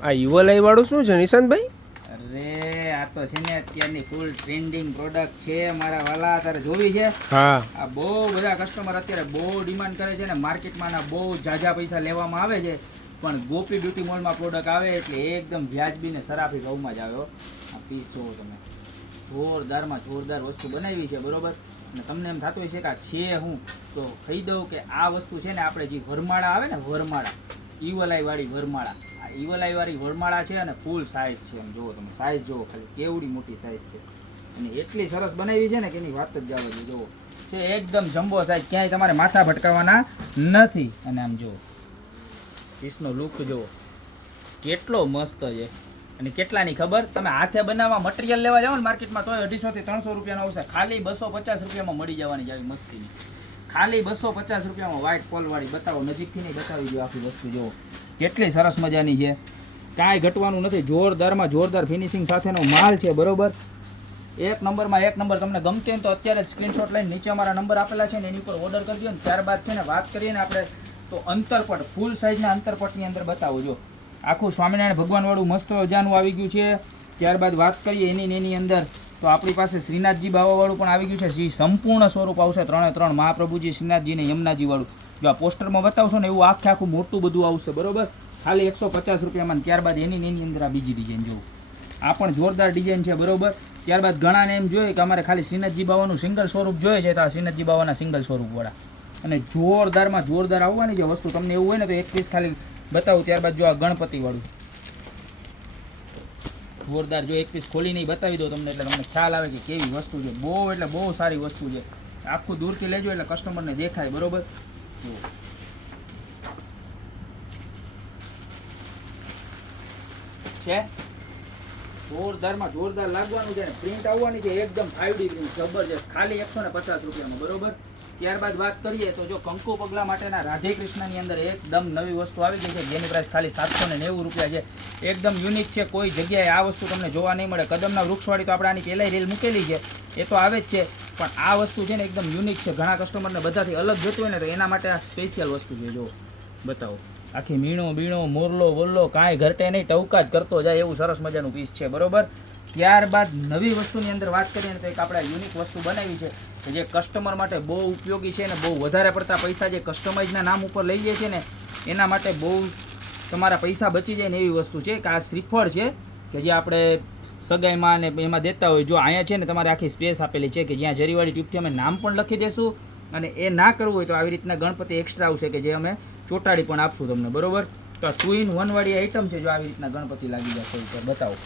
આ યુવલાઈ વાળું શું છે નિશાંતભાઈ? અરે આ તો છે ને અત્યારની ફૂલ ટ્રેન્ડિંગ પ્રોડક્ટ છે મારા વાલા, તારે જોવી છે? હા. આ બહુ બધા કસ્ટમર અત્યારે બહુ ડિમાન્ડ કરે છે ને માર્કેટમાં ના બહુ ઝાઝા પૈસા લેવામાં આવે છે, પણ ગોપી બ્યુટી મોલમાં પ્રોડક્ટ આવે એટલે એકદમ વ્યાજબી ને સરાફી ભાવમાં જ આવ્યો. આ પીસ જોવો તમે, જોરદારમાં જોરદાર વસ્તુ બનાવી છે બરોબર. અને તમને એમ થતું હોય છે કે આ છે હું, તો કહી દઉં કે આ વસ્તુ છે ને આપણે જે વરમાળા આવે ને વરમાળા, ઈવલાઈ વાળી વરમાળા, આ ઈવલાઈ વાળી વરમાળા છે અને ફૂલ સાઇઝ છે. એમ જુઓ તમે, સાઇઝ જુઓ ખાલી કેવડી મોટી સાઇઝ છે અને એટલી સરસ બનાવી છે ને કે એની વાત જ જવા દો. જુઓ છે એકદમ જમ્બો સાઇઝ, ક્યાંય તમારે માથા ભટકાવવાના નથી. અને આમ જુઓ પીસનો લુક જુઓ કેટલો મસ્ત છે. અને કેટલાની ખબર? તમે હાથે બનાવવા મટીરિયલ લેવા જાઓ ને માર્કેટમાં તોય 250 થી 300 રૂપિયાનો આવશે, ખાલી 250 રૂપિયામાં મળી જવાની છે આવી મસ્તીની. ખાલી 250 રૂપિયામાં વ્હાઇટ પોલવાળી. બતાવો નજીકથી નહીં, બતાવી દો આખી વસ્તુ જુઓ કેટલી સરસ મજાની છે, કાંઈ ઘટવાનું નથી. જોરદારમાં જોરદાર ફિનિશિંગ સાથેનો માલ છે બરોબર. એક નંબરમાં એક નંબર. તમને ગમતી હોય તો અત્યારે જ સ્ક્રીનશોટ લઈને નીચે અમારા નંબર આપેલા છે ને એની ઉપર ઓર્ડર કરી દો ને. ત્યારબાદ છે ને વાત કરીએ ને આપણે તો અંતરપટ, ફૂલ સાઇઝના અંતરપટની અંદર બતાવો. જો આખું સ્વામિનારાયણ ભગવાનવાળું મસ્ત મજાનું આવી ગયું છે. ત્યારબાદ વાત કરીએ એની અંદર તો આપણી પાસે શ્રીનાથજી બાવાવાળું પણ આવી ગયું છે. જે સંપૂર્ણ સ્વરૂપ આવશે, 3 મહાપ્રભુજી, શ્રીનાથજી ને યમુનાજીવાળું. જો આ પોસ્ટરમાં બતાવશો ને એવું આખું મોટું બધું આવશે બરોબર, ખાલી 150 રૂપિયામાં. ત્યારબાદ એની અંદર આ બીજી ડિઝાઇન જોવું, આ પણ જોરદાર ડિઝાઇન છે બરોબર. ત્યારબાદ ઘણાને એમ જોઈએ કે અમારે ખાલી શ્રીનાથજી બાવાનું સિંગલ સ્વરૂપ જોઈએ છે, તો આ શ્રીનાથજી બાવાના સિંગલ સ્વરૂપવાળા અને જોરદારમાં જોરદાર આવવાની છે વસ્તુ. તમને એવું હોય ને તો એક પીસ ખાલી બતાવું. ત્યારબાદ જો આ ગણપતિવાળું જોરદાર, જો એક પીસ ખોલીને બતાવી દો તમને એટલે તમને ખ્યાલ આવે કે કેવી વસ્તુ છે. બહુ એટલે બહુ સારી વસ્તુ છે. આખું દૂરથી લેજો એટલે કસ્ટમરને દેખાય બરોબર. છે જોરદારમાં જોરદાર લાગવાનું છે. પ્રિન્ટ આવવાની છે એકદમ 5D પ્રિન્ટ જબરજસ્ત, ખાલી 150 રૂપિયામાં બરોબર. ત્યારબાદ વાત કરીએ તો જો કંકુ પગલા માટેના રાધે કૃષ્ણની અંદર એકદમ નવી વસ્તુ આવી ગઈ છે, જેની પ્રાઇસ ખાલી 790 રૂપિયા છે. એકદમ યુનિક છે, કોઈ જગ્યાએ આ વસ્તુ તમને જોવા નહીં મળે. કદમના વૃક્ષવાળી તો આપણે આની પહેલાંય રીલ મૂકેલી છે, એ તો આવે જ છે, પણ આ વસ્તુ છે ને એકદમ યુનિક છે. ઘણા કસ્ટમરને બધાથી અલગ જોતું હોય ને તો એના માટે આ સ્પેશિયલ વસ્તુ છે. જો બતાવો, આખી મીણો બીણો મોરલો વોરલો કાંઈ ઘટે નહીં, ટવકા જ કરતો જાય એવું સરસ મજાનું પીસ છે બરોબર. ત્યારબાદ નવી વસ્તુની અંદર વાત કરીએ ને તો એક આપણે યુનિક વસ્તુ બનાવી છે કે જે કસ્ટમર માટે બહુ ઉપયોગી છે ને બહુ વધારે પડતા પૈસા જે કસ્ટમાઇઝના નામ ઉપર લઈ જાય છે ને એના માટે બહુ તમારા પૈસા બચી જાય ને એવી વસ્તુ છે કે આ શ્રીફળ છે કે જે આપણે સગાઈમાં ને એમાં દેતા હોય. જો અહીંયા છે ને તમારે આખી સ્પેસ આપેલી છે કે જ્યાં જરીવાળી ટ્યુબથી અમે નામ પણ લખી દેશું, અને એ ના કરવું હોય તો આવી રીતના ગણપતિ એક્સ્ટ્રા આવશે કે જે અમે ચોટાડી પણ આપશું તમને બરોબર. તો 2 in 1 વાળી આઈટમ છે. જો આવી રીતના ગણપતિ લાગી જશે ઉપર, બતાવો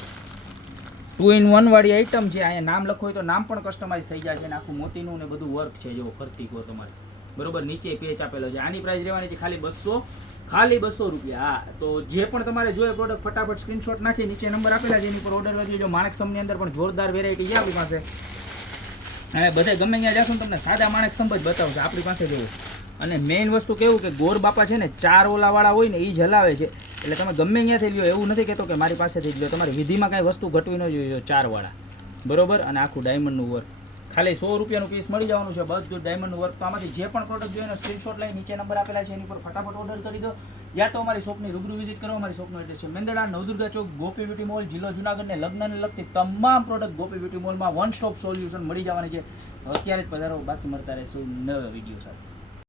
2 in 1 વાળી આઈટમ છે. અહીંયા નામ લખો હોય તો નામ પણ કસ્ટમાઇઝ થઈ જાય છે અને આખું મોતીનું ને બધું વર્ક છે. જો ફરતી કહો તમારે બરોબર, નીચે પેચ આપેલો છે. આની પ્રાઇસ રહેવાની છે ખાલી 200 રૂપિયા. હા, તો જે પણ તમારે જોઈએ પ્રોડક્ટ ફટાફટ સ્ક્રીનશોટ નાખી નીચે નંબર આપેલા છે એની પર ઓર્ડર કરી દેજો. માણેક સ્તંભની અંદર પણ જોરદાર વેરાયટી છે આપણી પાસે, અને બધે ગમે ત્યાં જશો ને તમને સાદા માણેક સ્તંભ જ બતાવશે આપણી પાસે. જોવું અને મેઇન વસ્તુ કેવું કે ગોર બાપા છે ને 4 ઓલાવાળા હોય ને એ જ હલાવે છે, એટલે તમે ગમે ત્યાંથી લ્યો એવું નથી કહેતો કે મારી પાસેથી જ લ્યો. તમારી વિધિમાં કાંઈ વસ્તુ ઘટવી ન જોઈએ. 4 વાળા બરોબર, અને આખું ડાયમંડનું વર્ક ખાલી 100 રૂપિયાનું પીસ મળી જવાનું છે. બધું ડાયમંડનું વર્ક. તો આમાંથી જે પણ પ્રોડક્ટ જોઈએ સ્ક્રીનશોટ લઈ નીચે નંબર આપેલા છે એની પર ફટાફટ ઓર્ડર કરી દો, યા તો અમારી શોપની રૂબરૂ વિઝિટ કરો. અમારી શોપનો એડ્રેસ છે મેંદરડા, નવદુર્ગા ચોક, ગોપી બ્યુટી મોલ, જિલ્લો જુનાગઢ ને લગ્નને લગતી તમામ પ્રોડક્ટ ગોપી બ્યુટી મોલમાં વન સ્ટોપ સોલ્યુશન મળી જવાની છે. અત્યારે જ પધારો, બાકી મળતા રહેશું નવા વિડીયો સાથે.